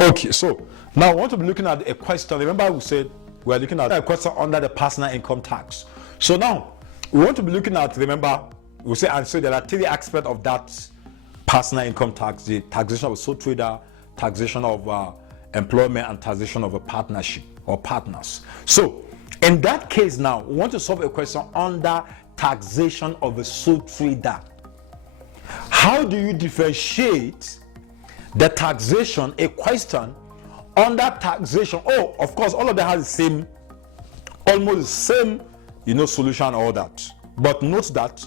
Okay, so now I want to be looking at a question. Remember we said we're looking at a question under the personal income tax. So now we want to be looking at, remember, we say, and so there are three aspects of that personal income tax: the taxation of a sole trader, taxation of employment, and taxation of a partnership or partners. So in that case now, we want to solve a question under taxation of a sole trader. How do you differentiate the taxation, a question under taxation? Oh, of course, all of them has the same, almost the same, solution, all that. But note that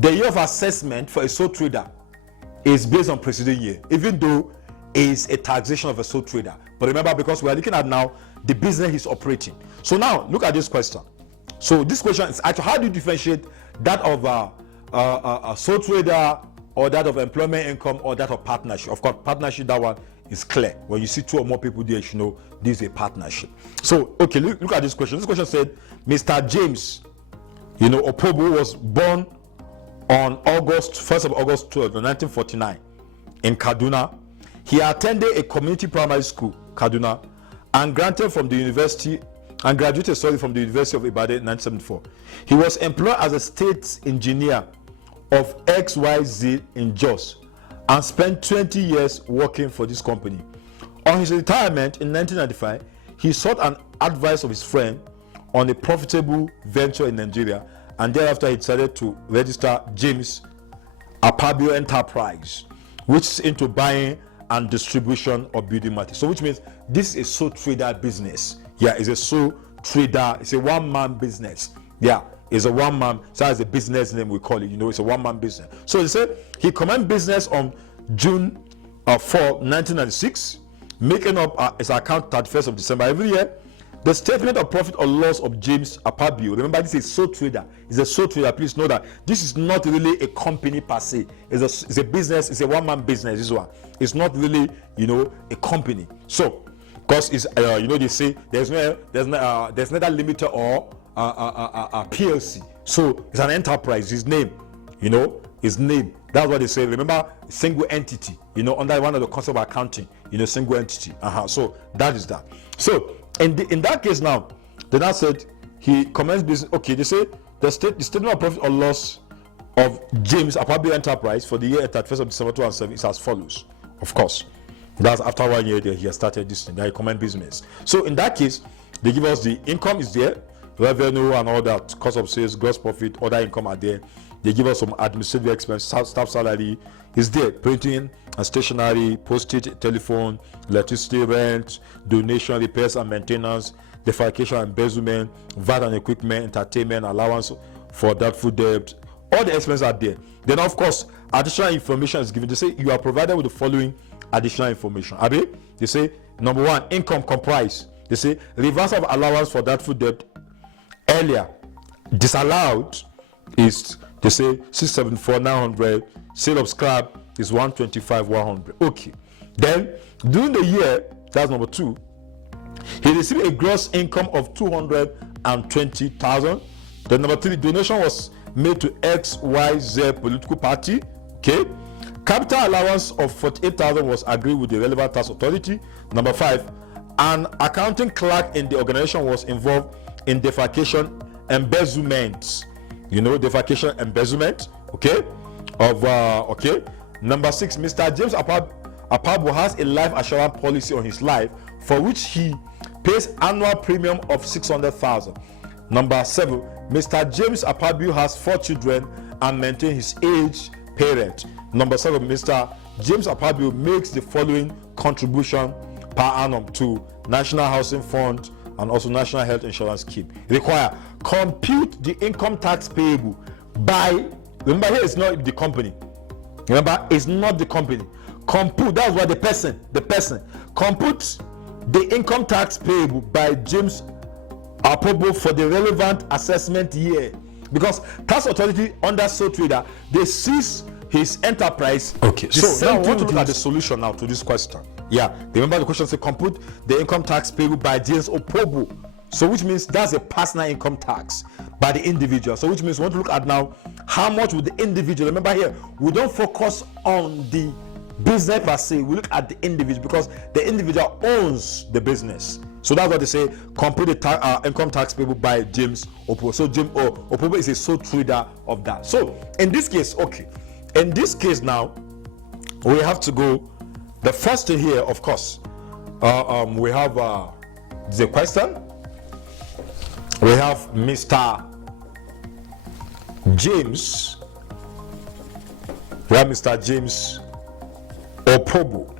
the year of assessment for a sole trader is based on preceding year, even though it's a taxation of a sole trader. But remember, because we are looking at now the business he's operating. So now look at this question. So this question is actually, how do you differentiate that of a sole trader, or that of employment income, or that of partnership? Of course, partnership, that one is clear. When you see two or more people there, you know this is a partnership. So, okay, look at this question. This question said, Mr. James, Opobo was born on first of August 12, 1949 in Kaduna. He attended a community primary school, Kaduna, and graduated from the University of Ibadan in 1974. He was employed as a state engineer of XYZ in Jos and spent 20 years working for this company. On his retirement in 1995, he sought an advice of his friend on a profitable venture in Nigeria, and thereafter he decided to register James Apabio Enterprise, which is into buying and distribution of building materials. So which means this is a sole trader business. Yeah, it's a sole trader, it's a one-man business. Yeah, it's a one-man, so that's a business name we call it, it's a one-man business. So they say he commenced business on June 4, 1996, making up his account 31st of December every year. The statement of profit or loss of James Apabio, remember this is sole trader, it's a sole trader. Please know that this is not really a company per se. It's a business, it's a one-man business. This one, it's not really, a company. So, because it's, they say there's neither limited or a PLC. So it's an enterprise. His name, his name. That's what they say. Remember, single entity. Under one of the concept of accounting, single entity. So that is that. So in that case now, they now said he commenced business. Okay, they say the statement of profit or loss of James Apabio Enterprise for the year 31st of December 2007 is as follows. Of course, that's after 1 year he has started this thing. They recommend business. So in that case, they give us the income is there, revenue and all that, cost of sales, gross profit, other income are there. They give us some administrative expenses, staff salary is there, printing and stationery, postage, telephone, electricity, rent, donation, repairs and maintenance, defalcation and embezzlement, VAT and equipment, entertainment, allowance for doubtful debt. All the expenses are there. Then of course, additional information is given. They say you are provided with the following additional information. Abi, they say number one, income comprise. They say reversal of allowance for doubtful debt earlier disallowed is, they say 674,900. Sale of scrap is 125,100. Okay. Then during the year, that's number two, he received a gross income of 220,000. Then number three, donation was made to XYZ political party. Okay. Capital allowance of 48,000 was agreed with the relevant tax authority. Number five, an accounting clerk in the organization was involved in defalcation embezzlement. Defalcation embezzlement. Okay. Okay. Number six, Mr. James Apabo has a life assurance policy on his life for which he pays annual premium of 600,000. Number seven, Mr. James Apabio has 4 children and maintains his aged parent. Number seven, Mr. James Apabio makes the following contribution per annum to National Housing Fund and also National Health Insurance Scheme. Require compute the income tax payable by, remember here it's not the company. Remember, it's not the company. Compute, that's what the person, compute the income tax payable by James Apabo for the relevant assessment year. Because tax authority under sole trader, they seize his enterprise. Okay, so now I want to look at the solution now to this question. Yeah, remember the question says compute the income tax payable by James Apabo. So which means that's a personal income tax by the individual. So which means we want to look at now how much would the individual, remember here, we don't focus on the business per se. We look at the individual because the individual owns the business. So that's what they say, complete the income tax payable by James Opobo. So James Opobo is a sole trader of that. So in this case, okay, in this case now, we have to go, the first thing here, of course, we have the question. We have Mr. James. We have Mr. James Opobo.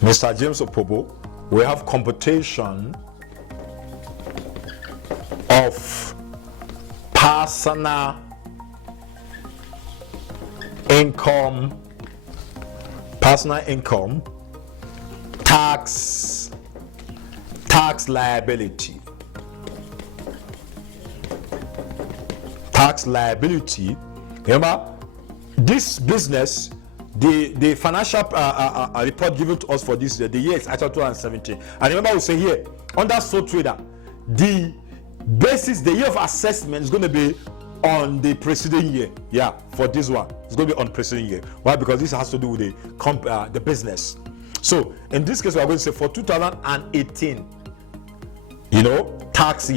Mr. James Opobo. We have computation of personal income, tax liability. Tax liability. Remember, this business, the financial report given to us for this year, the year is actually 2017. And remember, we say here under sole trader, the basis, the year of assessment is going to be on the preceding year. Yeah, for this one, it's going to be on preceding year. Why? Because this has to do with the business. So in this case, we are going to say for 2018, tax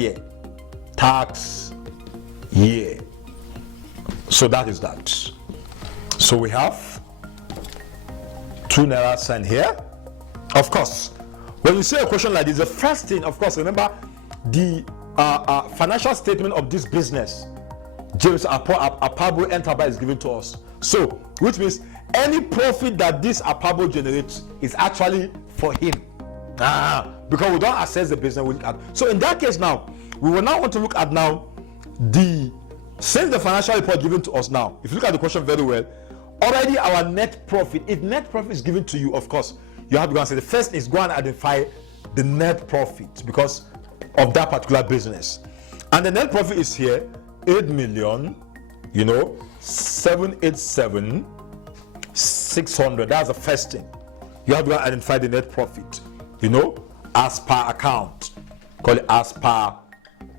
year. So that is that. So we have 2 naira sign here. Of course, when you say a question like this, the first thing, of course, remember the financial statement of this business, James Opobo Enterprise, is given to us. So, which means any profit that this Opobo generates is actually for him. Because we don't assess the business. So in that case now, we will now want to look at now since the financial report given to us now, if you look at the question very well, already our net profit, if net profit is given to you, of course, you have to go and say the first is go and identify the net profit because of that particular business. And the net profit is here, 8,787,600. That's the first thing. You have to go and identify the net profit, as per account. Call it as per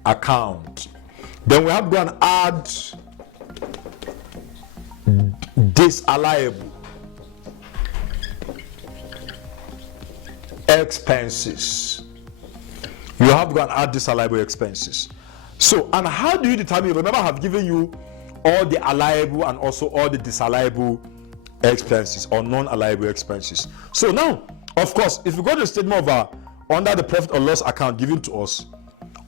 account. Then we have to go and add disallowable expenses. You have to go and add disallowable expenses. So, and how do you determine? Remember, I have given you all the allowable and also all the disallowable expenses or non-allowable expenses. So now, of course, if you go to the statement of under the profit or loss account given to us,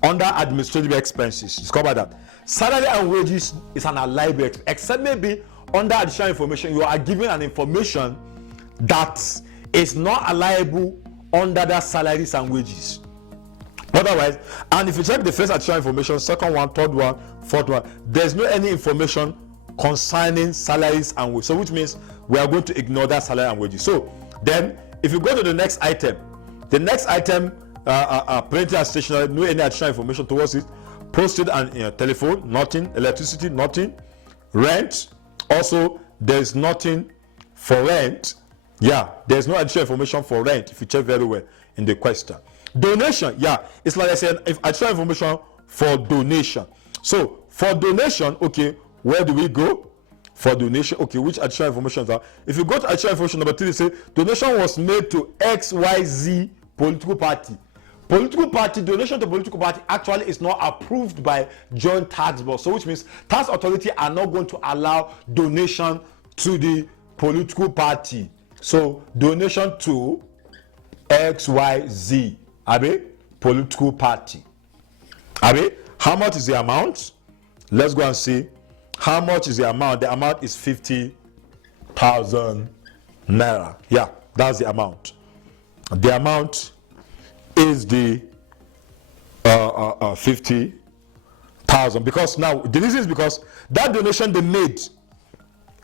under administrative expenses, discover that salary and wages is an allowable expense, except maybe under additional information, you are given an information that is not allowable under that salaries and wages. Otherwise, and if you check the first additional information, second one, third one, fourth one, there's no any information concerning salaries and wages. So which means we are going to ignore that salary and wages. So then, if you go to the next item, printing and stationery, no any additional information towards it. Postage and telephone, nothing. Electricity, nothing. Rent, also there's nothing for rent. Yeah, there's no additional information for rent if you check very well in the question. Donation, yeah, it's like I said, if additional information for donation. So for donation, okay, where do we go? For donation, okay, which additional information are? If you go to additional information number 3, say donation was made to XYZ political party. Political party, donation to political party actually is not approved by joint tax board. So which means tax authority are not going to allow donation to the political party. So donation to XYZ, political party. How much is the amount? Let's go and see. How much is the amount? The amount is 50,000 naira. Yeah, that's the amount. The amount is the 50,000, because now the reason is because that donation they made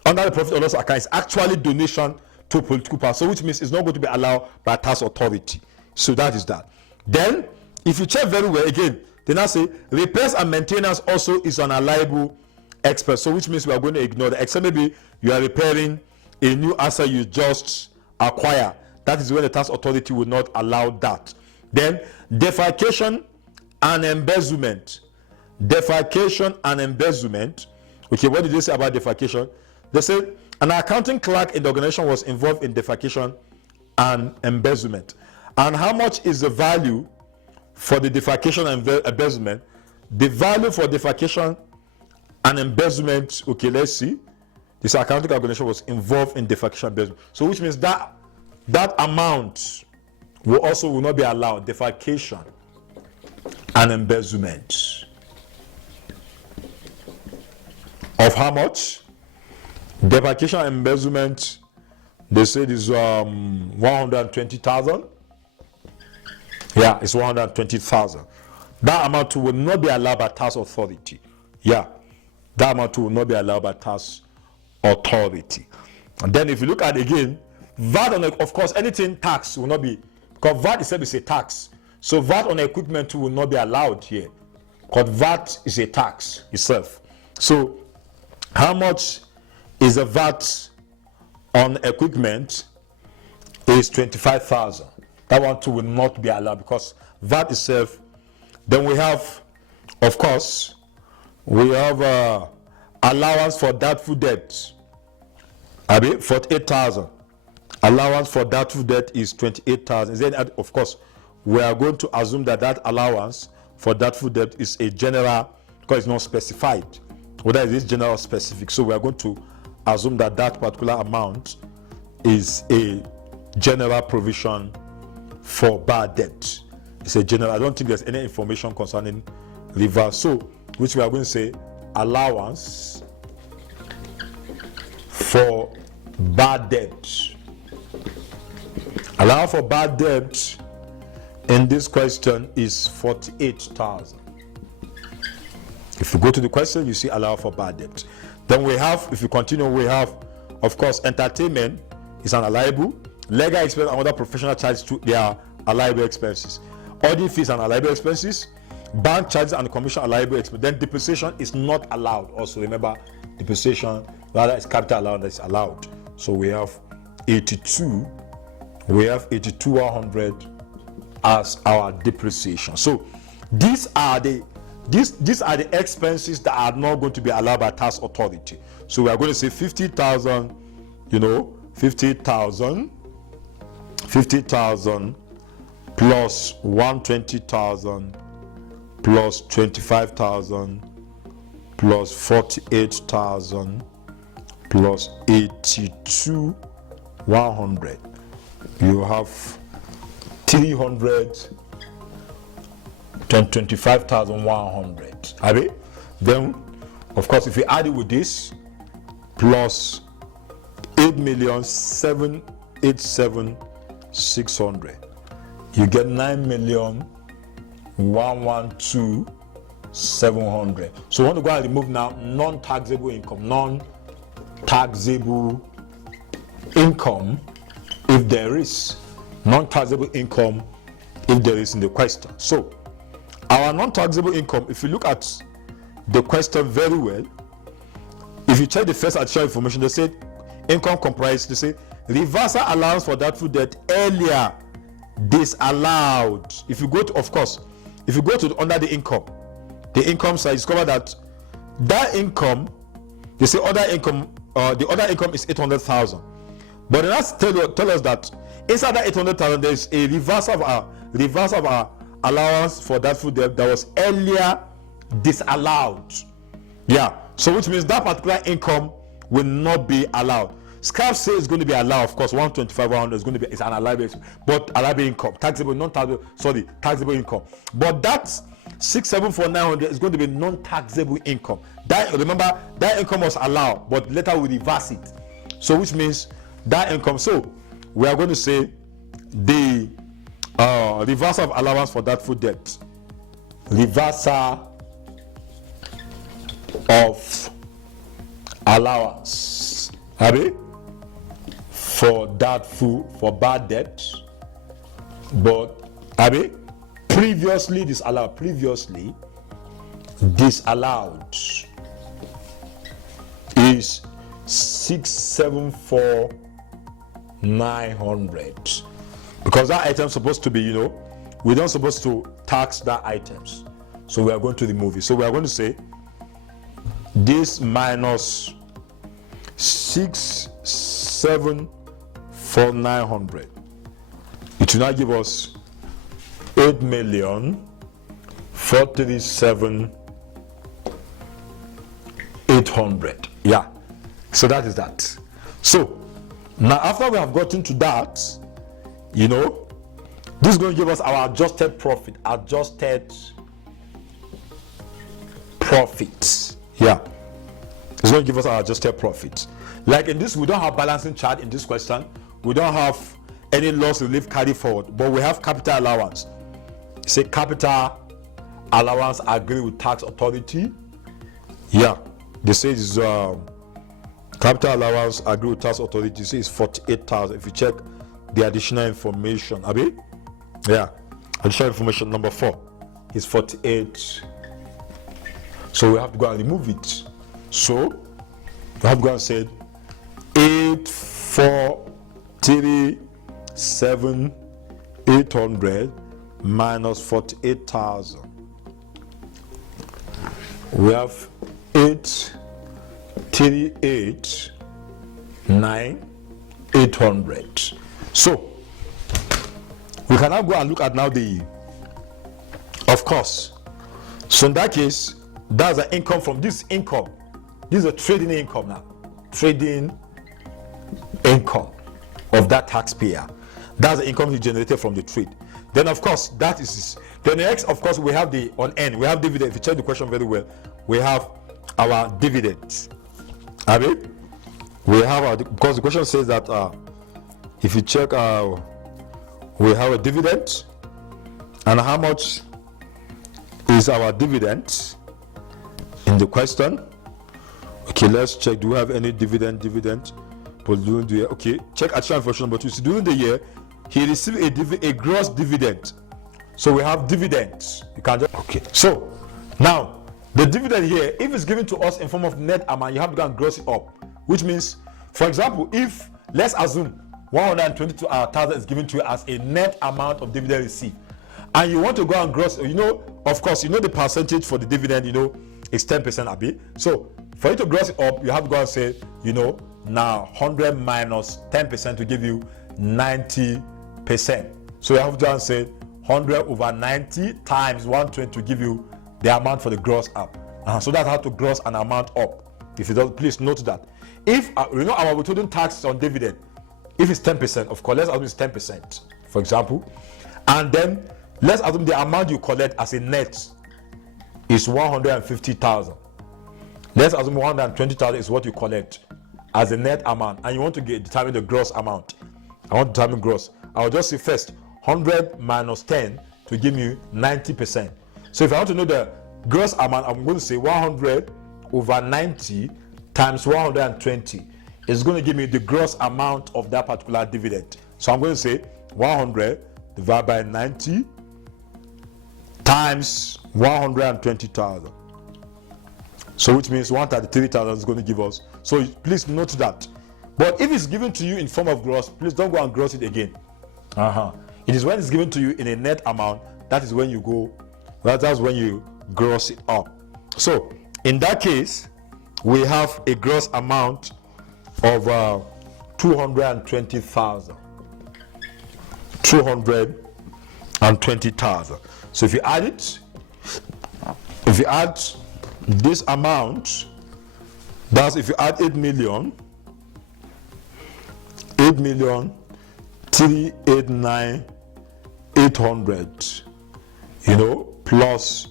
under the profit or loss account is actually donation to political party, so which means it's not going to be allowed by tax authority. So that is that. Then if you check very well again, they now say repairs and maintenance also is an allowable expense, so which means we are going to ignore that, except maybe you are repairing a new asset you just acquire. That is when the tax authority will not allow that. Then defalcation and embezzlement. Okay, what did they say about defalcation? they said an accounting clerk in the organization was involved in defalcation and embezzlement. And how much is the value for the defalcation and embezzlement? The value for defalcation and embezzlement, okay, let's see. This accounting organization was involved in defalcation and embezzlement. So which means that amount will not be allowed. Defalcation and embezzlement. Of how much? Defalcation and embezzlement, they said is 120,000. Yeah, it's 120,000. That amount will not be allowed by tax authority. Yeah, that amount will not be allowed by tax authority. And then if you look at it again, VAT on, of course, anything tax will not be, because VAT itself is a tax. So VAT on equipment will not be allowed here, because VAT is a tax itself. So how much is the VAT on equipment? Is 25,000. That one too will not be allowed because VAT itself. Then we have, of course, we have allowance for doubtful debt. 48,000. Allowance for doubtful debt is 28,000. Then, of course, we are going to assume that that allowance for doubtful debt is a general, because it's not specified whether it is general or specific. So we are going to assume that that particular amount is a general provision for bad debt. It's a general. I don't think there's any information concerning reverse. So, which we are going to say allowance for bad debt. Allowance for bad debt in this question is 48,000. If you go to the question, you see allowance for bad debt. Then we have, if you continue, we have, of course, entertainment is an allowable. Legal expense and other professional charges to their allowable expenses. Audit fees and allowable expenses. Bank charges and commission allowable expenses. Then depreciation is not allowed. Also remember, depreciation rather is capital allowance that is allowed. So we have 82. We have 82,100 as our depreciation. So these are the expenses that are not going to be allowed by tax authority. So we are going to say 50,000. 50,000 plus 120,000 plus 25,000 plus 48,000 plus 82,100. You have 325,100. Then, of course, if we add it with this plus 8,787,600, you get 9,112,700. So we want to go and remove now non-taxable income. Non-taxable income, if there is non-taxable income, if there is in the question. So our non-taxable income, if you look at the question very well, if you check the first additional information, they said income comprised, they say reversal allowance for doubtful debt earlier disallowed. If you go to, of course, if you go to under the income side, discover that income, they say other income, the other income is 800,000. But that's tell us that inside that 800,000 there is a reversal of our allowance for doubtful debt that was earlier disallowed. Yeah. So which means that particular income will not be allowed. Scrap sale is going to be allowed, of course. 125, 100 is going to be, it's an allowable, but allowable income, taxable income. But that 674,900 is going to be non-taxable income. That, remember, that income was allowed, but later we reverse it. So which means that income. So we are going to say the reversal of allowance for doubtful debt. Reversal of allowance for bad debt, but previously disallowed is 674,900, because that item is supposed to be, we don't supposed to tax that items, so we are going to remove it. So we are going to say this minus 6,749,000. It will now give us 8,437,800. Yeah, so that is that. So now after we have gotten to that, this is going to give us our adjusted profit. Yeah, it's going to give us our adjusted profit. Like in this, we don't have balancing chart in this question. We don't have any loss relief carry forward, but we have capital allowance. Say capital allowance agree with tax authority. Yeah, they say it's capital allowance agree with tax authority. Say it's 48,000. If you check the additional information, Abi, yeah, additional information number 4 is 48. So we have to go and remove it. So we have to go and say 8,437,800 minus 48,000. We have 838,900. So we can now go and look at now of course. So in that case, that's the income from this income. This is a trading income now. Trading income of that taxpayer. That's the income he generated from the trade. Then of course that is. Then next, of course, we have the on end. We have dividend. If you check the question very well, we have our dividends. Abi, we have our, because the question says that if you check we have a dividend, and how much is our dividend in the question. Okay, let's check. Do we have any dividend? But during the year, okay, check additional information number 2. So during the year, he received a gross dividend. So we have dividends. You can just, okay. So now the dividend here, if it's given to us in form of net amount, you have to go and gross it up. Which means, for example, if let's assume 122,000 is given to you as a net amount of dividend received, and you want to go and gross, of course, the percentage for the dividend, is 10%, Abi. So for you to gross it up, you have to go and say, now 100 minus 10% to give you 90%. So you have to go and say 100 over 90 times 120 to give you the amount for the gross up. So that's how to gross an amount up. If you don't, please note that. If our withholding tax on dividend, if it's 10%, of course, let's assume it's 10%, for example, and then let's assume the amount you collect as a net is 150,000. Let's assume 120,000 is what you collect as a net amount, and you want to determine the gross amount. I want to determine gross. I'll just say first 100 minus 10 to give me 90%. So if I want to know the gross amount, I'm going to say 100 over 90 times 120 is going to give me the gross amount of that particular dividend. So I'm going to say 100 divided by 90 times 120,000. So which means 133,000 is going to give us. So please note that. But if it's given to you in form of gross, please don't go and gross it again. It is when it's given to you in a net amount, that is when you go, that's when you gross it up. So in that case, we have a gross amount of 220,000. 220,000. So if you add it, if you add this amount, that's if you add 8,389,800, plus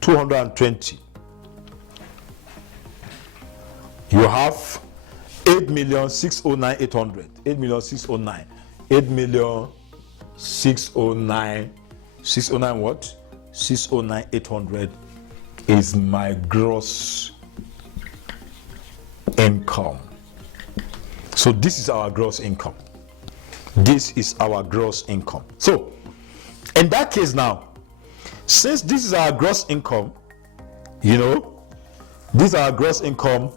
220, you have 8,609,800. 8,609. 8,609. 609 what? 609,800 is my gross income. So this is our gross income. This is our gross income. So in that case now, since this is our gross income, this is our gross income,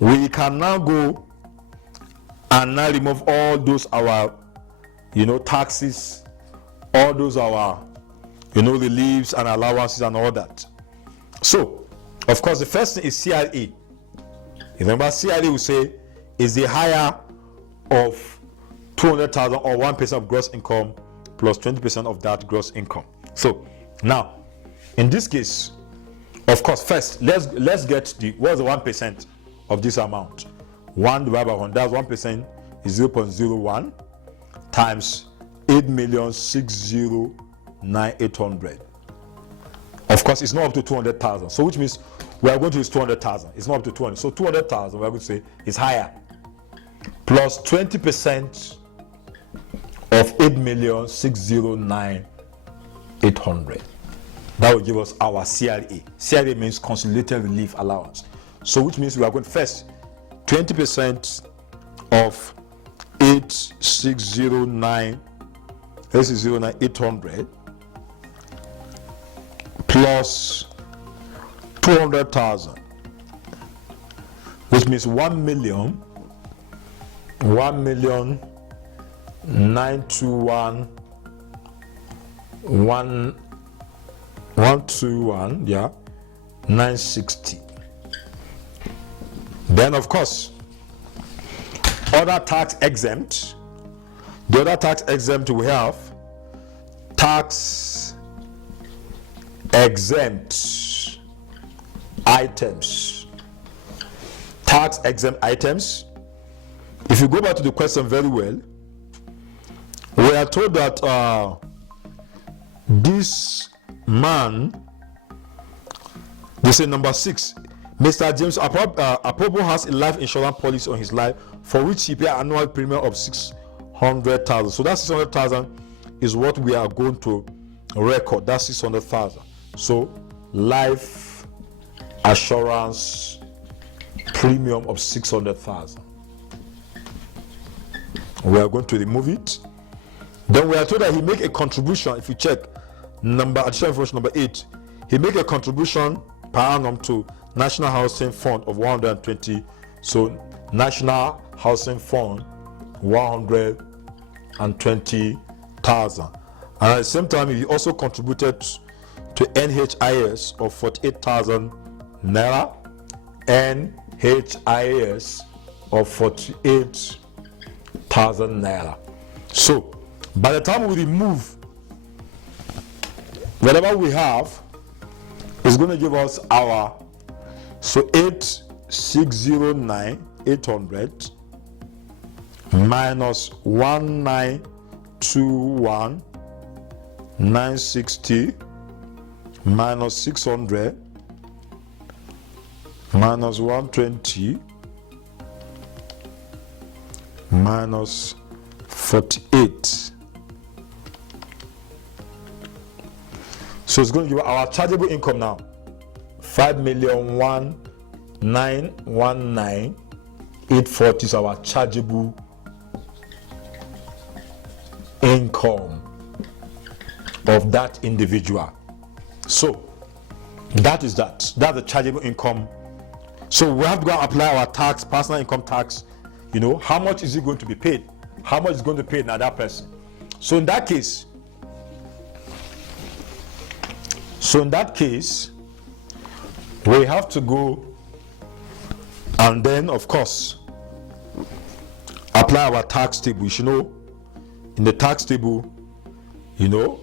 we can now go and now remove all those our taxes, all those our reliefs and allowances and all that. So of course the first thing is CRA. Remember, CRA will say is the higher of 200,000 or 1% of gross income plus 20% of that gross income. So now, in this case, of course, first let's get what's the 1% of this amount. 1 divided by 100, that's 1% is 0.01 times 8,609,800. Of course, it's not up to 200,000. So which means we are going to use 200,000. It's not up to 200. So 200,000, we are going to say is higher. Plus 20% of 8,609,800. That will give us our CRA. CRA means consolidated relief allowance. So which means we are going first 20% of 8,609,800 plus 200,000, which means 1,921,121, yeah, 960. Then of course, other tax exempt. The other tax exempt we have tax exempt items. Tax exempt items. If you go back to the question very well, we are told that this man, they say number 6, Mr. James Apobo has a life insurance policy on his life for which he pays an annual premium of 600,000. So that 600,000 is what we are going to record. That's 600,000. So life assurance premium of 600,000. We are going to remove it. Then we are told that he make a contribution. If you check additional information number 8, he make a contribution per annum to National Housing Fund of 120. So National Housing Fund 120,000. And at the same time, he also contributed to NHIS of 48,000 naira, NHIS of 48,000 naira. So by the time we remove whatever we have, it's going to give us our 8,609,800 minus 1,921,960 minus 600 minus 120 minus 48. So it's going to give our chargeable income now 5,191,840 is our chargeable income of that individual. So that's the chargeable income. So we have to go and apply our tax, personal income tax. You know, how much is it going to be paid? How much is going to be paid now that person? So in that case, we have to go and then of course apply our tax table. You should know, in the tax table, you know,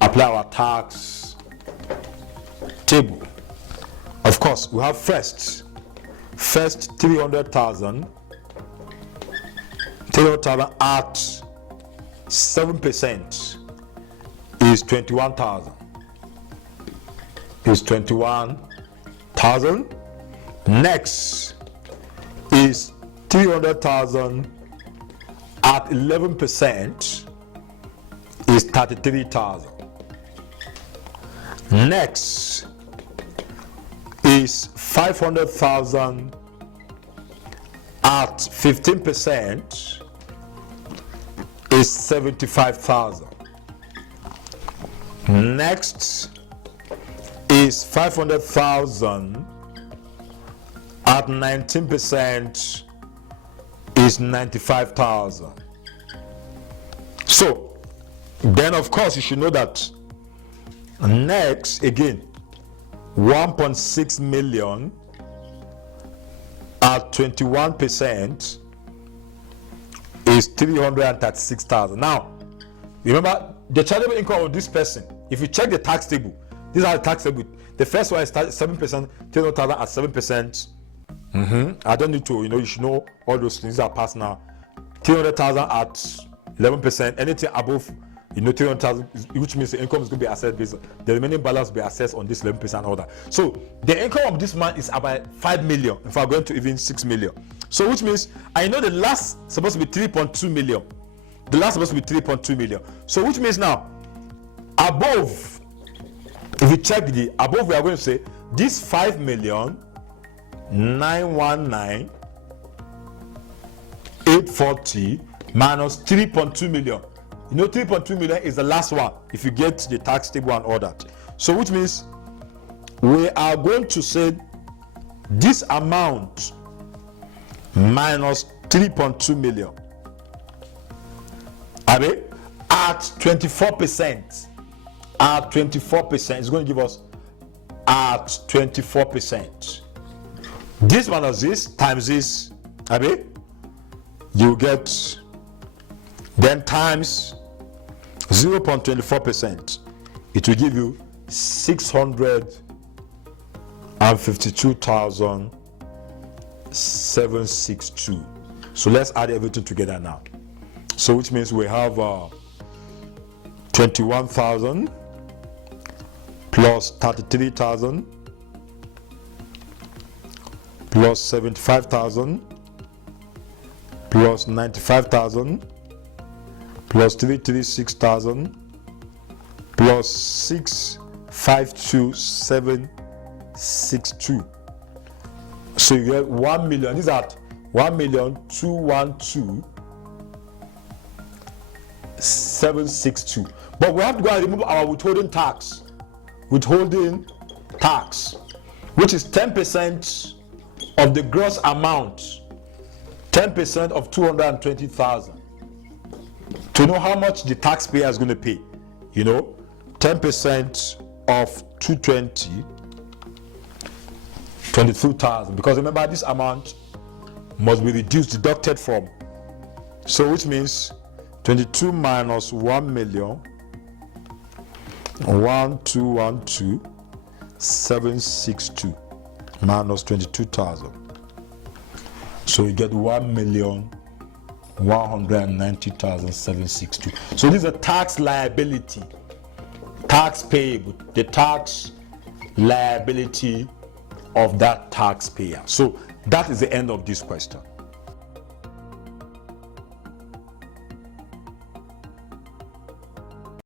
apply our tax table. Of course, we have first 300,000 at 7% is 21,000. Is 21,000. Next is 300,000 at 11% is 33,000. Next is 500,000 at 15% is 75,000. Next is 500,000 at 19% is 95,000. So then of course you should know that next again 1.6 million at at 21% is 336,000. Now, remember the chargeable income of this person. If you check the tax table, these are the tax table. The first one is 7%, 300,000 at 7%. I don't need to, you should know all those things. These are personal. 300,000 at 11%. Anything above, 300,000, which means the income is going to be assessed based. The remaining balance will be assessed on this 11% and all that. So the income of this man is about 5 million. If I'm going to even 6 million. So which means I know the last supposed to be 3.2 million. The last supposed to be 3.2 million. So which means now above, if you check the above, we are going to say this 5,919,840 minus 3.2 million. 3.2 million is the last one if you get the tax table and all that. So which means we are going to say this amount minus 3.2 million at 24%. At 24% is going to give us at 24%. This minus this times this, you get then times 0.24%. It will give you 652,762. So let's add everything together now. So which means we have 21,000 plus 33,000 plus 75,000 plus 95,000 plus 336,000 plus 652,762. So you get 1 million. These are 1,212,762. But we have to go and remove our withholding tax. Withholding tax, which is 10% of the gross amount, 10% of 220,000. To know how much the taxpayer is going to pay, 10% of 220, 22,000. Because remember, this amount must be reduced, deducted from. So which means 22 minus 1 million, 1,212,762 minus 22,000. So you get 1,190,762. So this is a tax liability, tax payable, the tax liability of that taxpayer. So that is the end of this question.